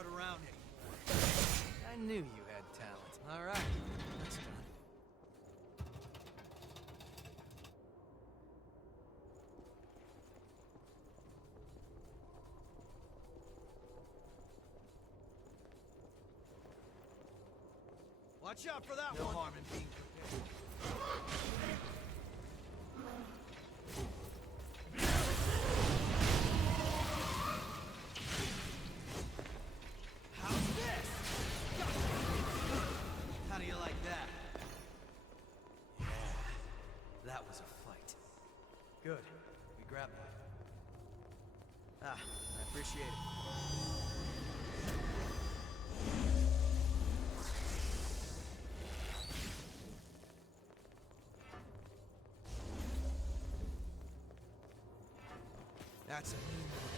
strut around anymore. I knew you had talent. All right, that's done. Watch out for that one. No harm in being prepared. How's this? How do you like that? Yeah, that was a fight. Good. We grabbed that. Ah, I appreciate it. That's a mean one.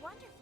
Wonderful.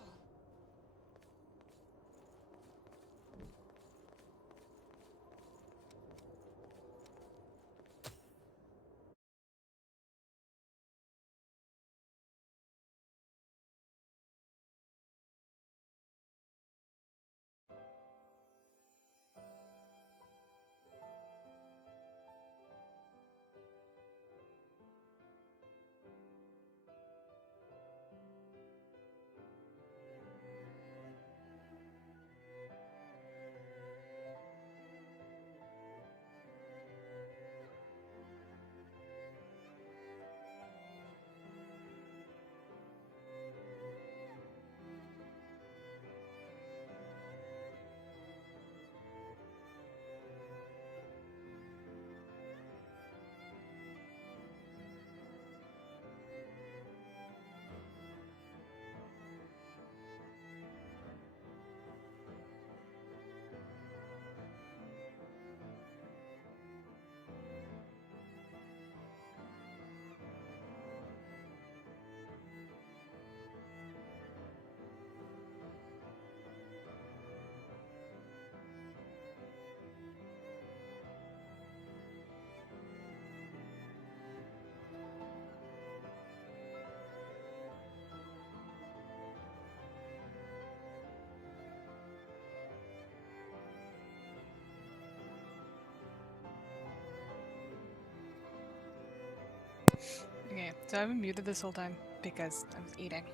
Okay, so I've been muted this whole time because I was eating.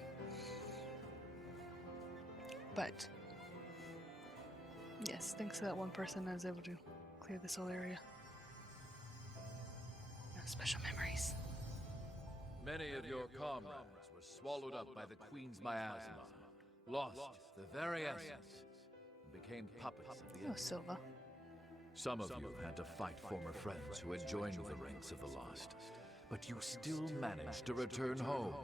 But yes, thanks to that one person I was able to clear this whole area. No special memories. Many of your comrades were swallowed up by the Queen's miasma, lost the very essence, and became puppets of the Oh, Emperor. Silva. Some of you had to fight former friends who had joined the ranks of the Lost, but you still managed to return home.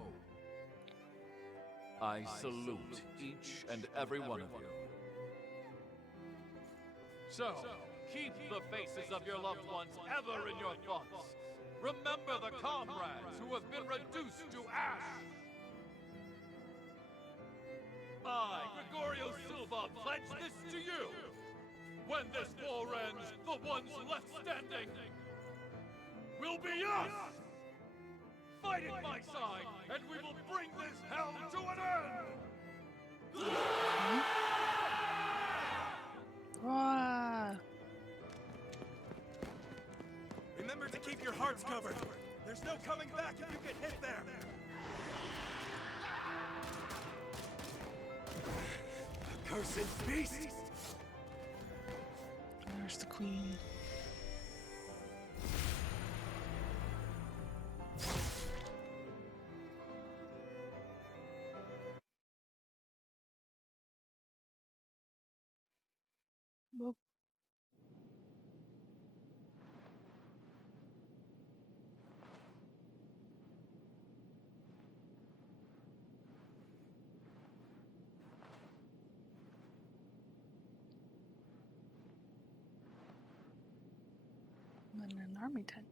I salute each and every one of you. So, keep the faces of your loved ones ever in your thoughts. Remember the comrades who have been reduced to ash. I, Gregorio Silva, pledge this to you. When this war ends, the ones left standing will be us! Fight at my side, and we will bring this hell to an end! Wow. Remember to keep your hearts covered. There's no coming back if you get hit there. Accursed beast! There's the queen. in an army tent.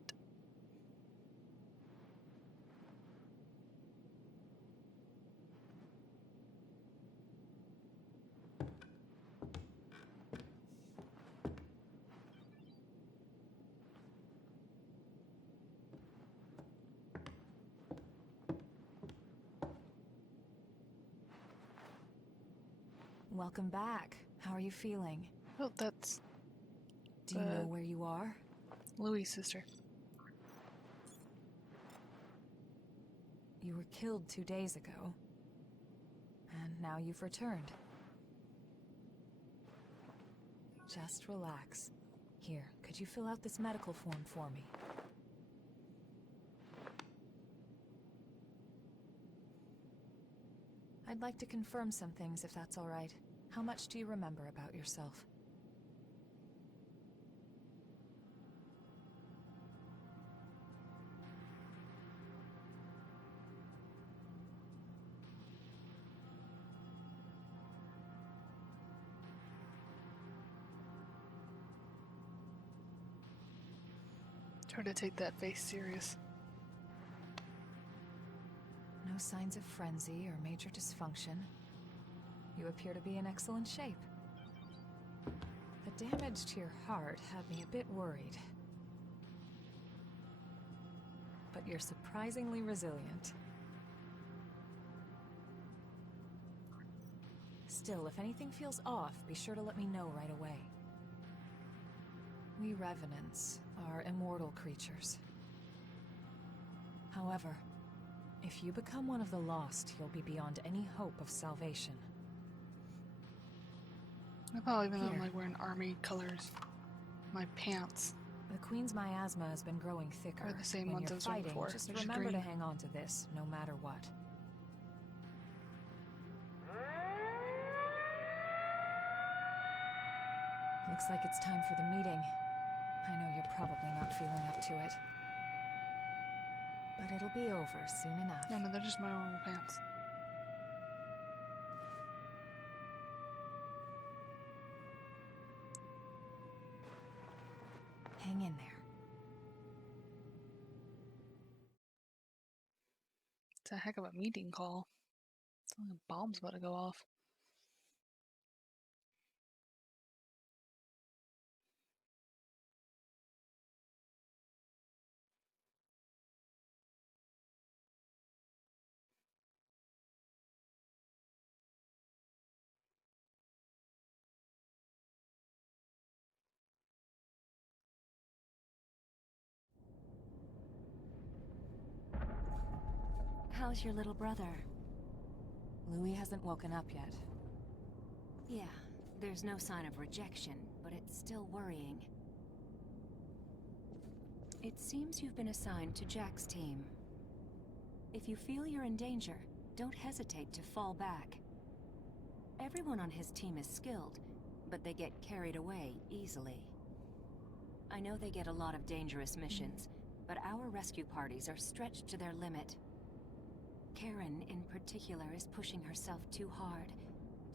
Welcome back. How are you feeling? Oh, that's Do you know where you are? Louis' sister. You were killed 2 days ago. And now you've returned. Just relax. Here, could you fill out this medical form for me? I'd like to confirm some things if that's all right. How much do you remember about yourself? Try to take that face serious. No signs of frenzy or major dysfunction. You appear to be in excellent shape. The damage to your heart had me a bit worried. But you're surprisingly resilient. Still, if anything feels off, be sure to let me know right away. We Revenants are immortal creatures. However, if you become one of the lost, you'll be beyond any hope of salvation. I thought even though I'm Here. like wearing army colors, my pants The Queen's miasma has been growing thicker. are the same when ones I you're was wearing fighting, before. just They're just remember to green. hang on to this, no matter what. Looks like it's time for the meeting. I know you're probably not feeling up to it. But it'll be over soon enough. No, they're just my normal pants. Hang in there. It's a heck of a meeting call. It's like a bomb's about to go off. How's your little brother? Louis hasn't woken up yet. Yeah, there's no sign of rejection, but it's still worrying. It seems you've been assigned to Jack's team. If you feel you're in danger, don't hesitate to fall back. Everyone on his team is skilled, but they get carried away easily. I know they get a lot of dangerous missions, but our rescue parties are stretched to their limit. Karen, in particular, is pushing herself too hard.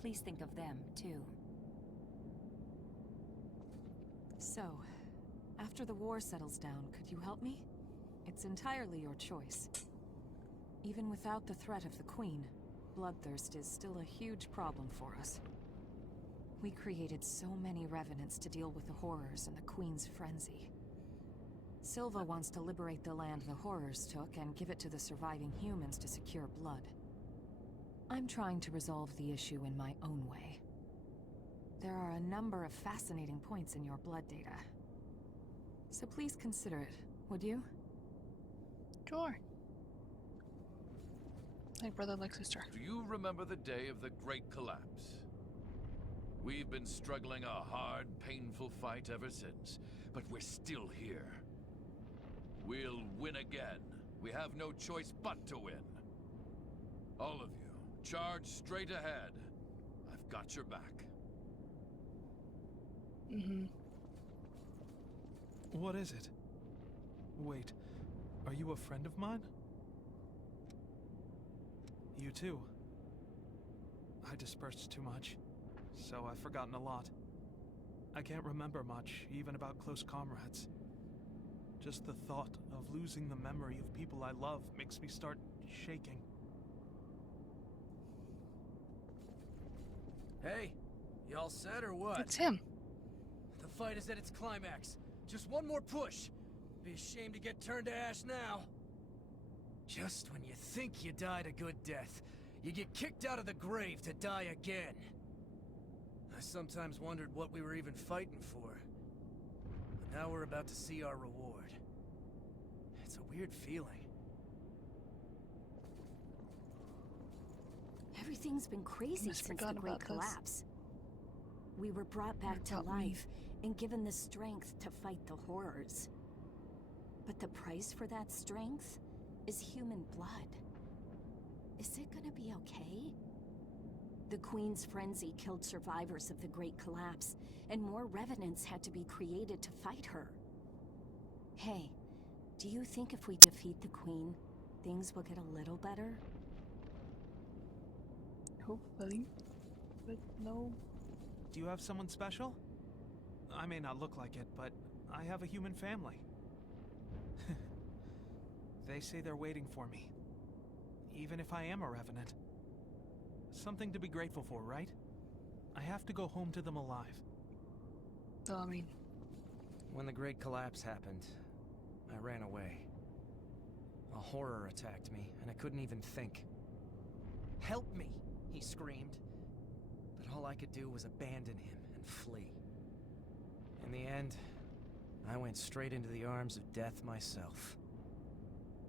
Please think of them, too. So, after the war settles down, could you help me? It's entirely your choice. Even without the threat of the Queen, bloodthirst is still a huge problem for us. We created so many Revenants to deal with the horrors and the Queen's frenzy. Silva wants to liberate the land the horrors took and give it to the surviving humans to secure blood. I'm trying to resolve the issue in my own way. There are a number of fascinating points in your blood data. So please consider it, would you? Sure. Like brother, like sister. Do you remember the day of the Great Collapse? We've been struggling a hard, painful fight ever since, but we're still here. We'll win again. We have no choice but to win. All of you, charge straight ahead. I've got your back. Mm-hmm. What is it? Wait, are you a friend of mine? You too. I dispersed too much, so I've forgotten a lot. I can't remember much, even about close comrades. Just the thought of losing the memory of people I love makes me start shaking. Hey, you all set or what? It's him. The fight is at its climax. Just one more push. Be ashamed to get turned to ash now. Just when you think you died a good death, you get kicked out of the grave to die again. I sometimes wondered what we were even fighting for. But now we're about to see our reward. It's a weird feeling. Everything's been crazy Almost since the forgot Great about this. Collapse. We were brought back to About me. life and given the strength to fight the horrors. But the price for that strength is human blood. Is it gonna be okay? The Queen's frenzy killed survivors of the Great Collapse, and more revenants had to be created to fight her. Hey, do you think if we defeat the Queen, things will get a little better? Hopefully. But no. Do you have someone special? I may not look like it, but I have a human family. They say they're waiting for me. Even if I am a revenant. Something to be grateful for, right? I have to go home to them alive. So, I mean, When the Great Collapse happened, I ran away. A horror attacked me, and I couldn't even think. "Help me!" he screamed. But all I could do was abandon him and flee. In the end, I went straight into the arms of death myself.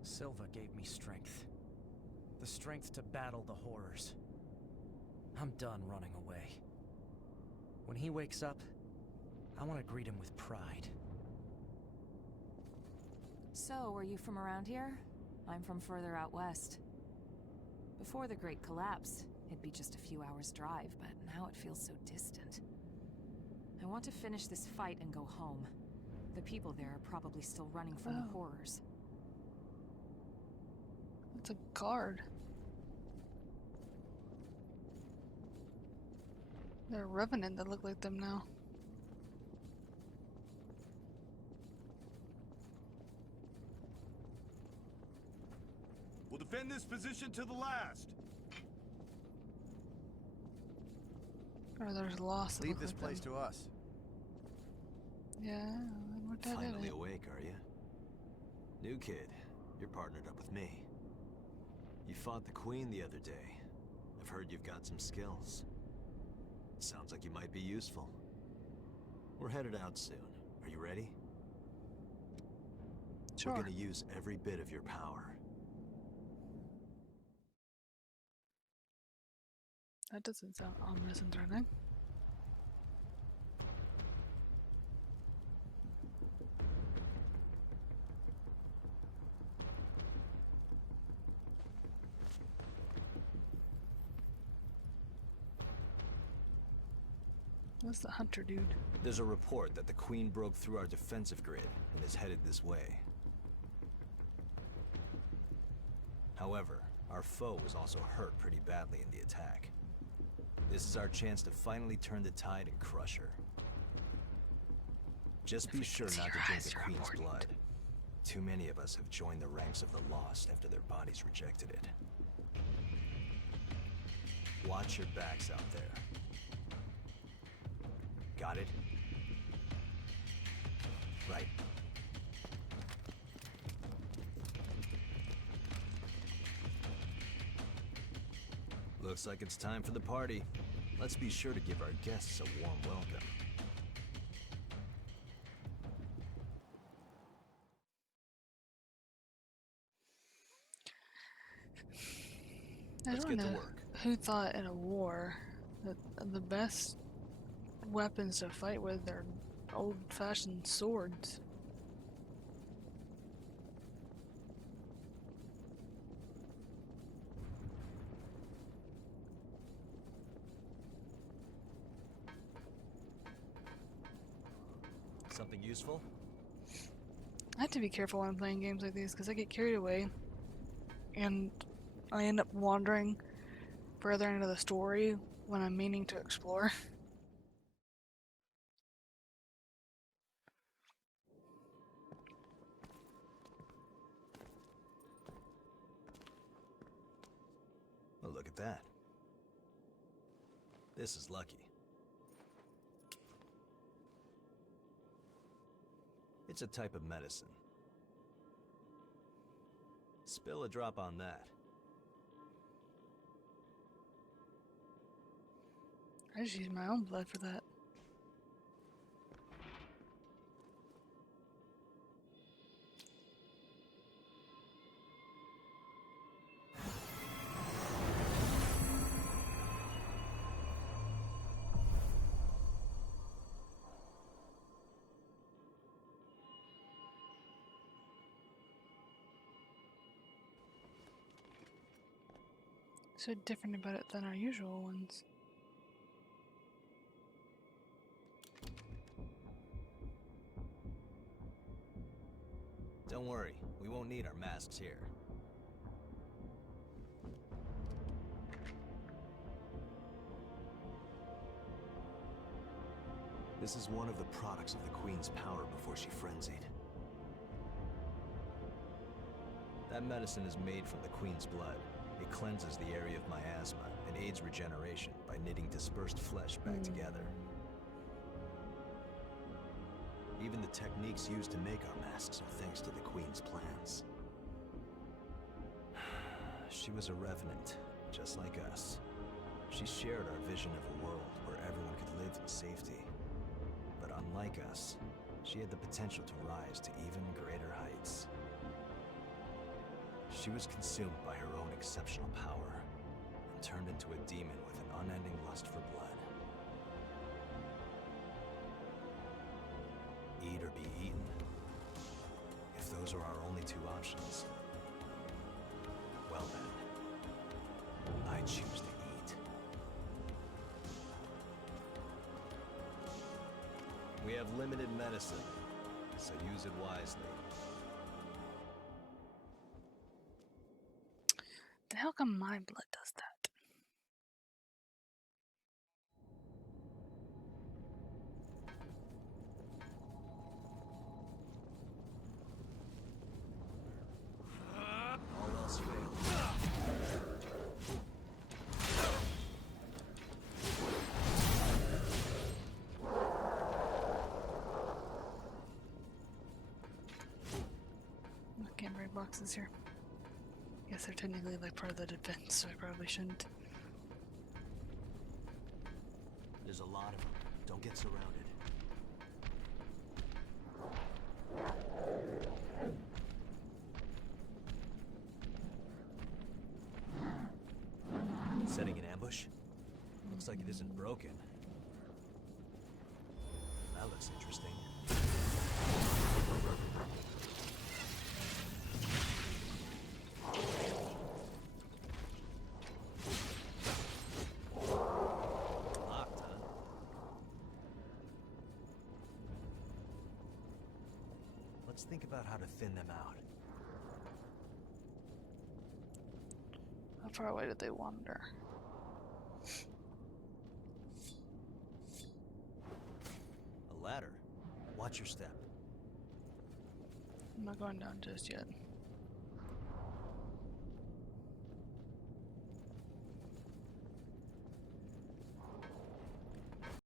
Silva gave me strength. The strength to battle the horrors. I'm done running away. When he wakes up, I want to greet him with pride. So, are you from around here? I'm from further out west. Before the Great Collapse, it'd be just a few hours' drive, but now it feels so distant. I want to finish this fight and go home. The people there are probably still running from the Oh. horrors. it's a guard. They're a revenant that look like them now. We'll defend this position to the last. Or there's lost that Leave look this like place them. to us. Yeah, I worked out at Finally it. awake, are you? New kid, you're partnered up with me. You fought the Queen the other day. I've heard you've got some skills. Sounds like you might be useful. We're headed out soon. Are you ready? Sure. We're gonna use every bit of your power. That doesn't sound ominous and threatening. What's the hunter dude? There's a report that the Queen broke through our defensive grid and is headed this way. However, our foe was also hurt pretty badly in the attack. This is our chance to finally turn the tide and crush her. Just If be we sure can see not your to drink eyes, the you're Queen's important. blood. Too many of us have joined the ranks of the lost after their bodies rejected it. Watch your backs out there. Got it? Right. Looks like it's time for the party. Let's be sure to give our guests a warm welcome. I Let's don't get to know work. who thought in a war that the best weapons to fight with are old-fashioned swords. Something useful? I have to be careful when I'm playing games like these because I get carried away and I end up wandering further into the story when I'm meaning to explore. Look at that. This is lucky. It's a type of medicine. Spill a drop on that. I just used my own blood for that. So different about it than our usual ones. Don't worry, we won't need our masks here. This is one of the products of the Queen's power before she frenzied. That medicine is made from the Queen's blood. It cleanses the area of miasma and aids regeneration by knitting dispersed flesh back together. Even the techniques used to make our masks are thanks to the Queen's plans. She was a revenant, just like us. She shared our vision of a world where everyone could live in safety. But unlike us, she had the potential to rise to even greater heights. She was consumed by her own exceptional power and turned into a demon with an unending lust for blood. Eat or be eaten. If those are our only two options, well then, I choose to eat. We have limited medicine, so use it wisely. Then how come my blood does that? All else failed. I can't break boxes here. Guess they're technically like part of the defense, so I probably shouldn't. There's a lot of them. Don't get surrounded. Setting an ambush? Looks like it isn't broken. That looks interesting. Locked, huh? Let's think about how to thin them out. How far away did they wander? A ladder. Watch your step. I'm not going down just yet.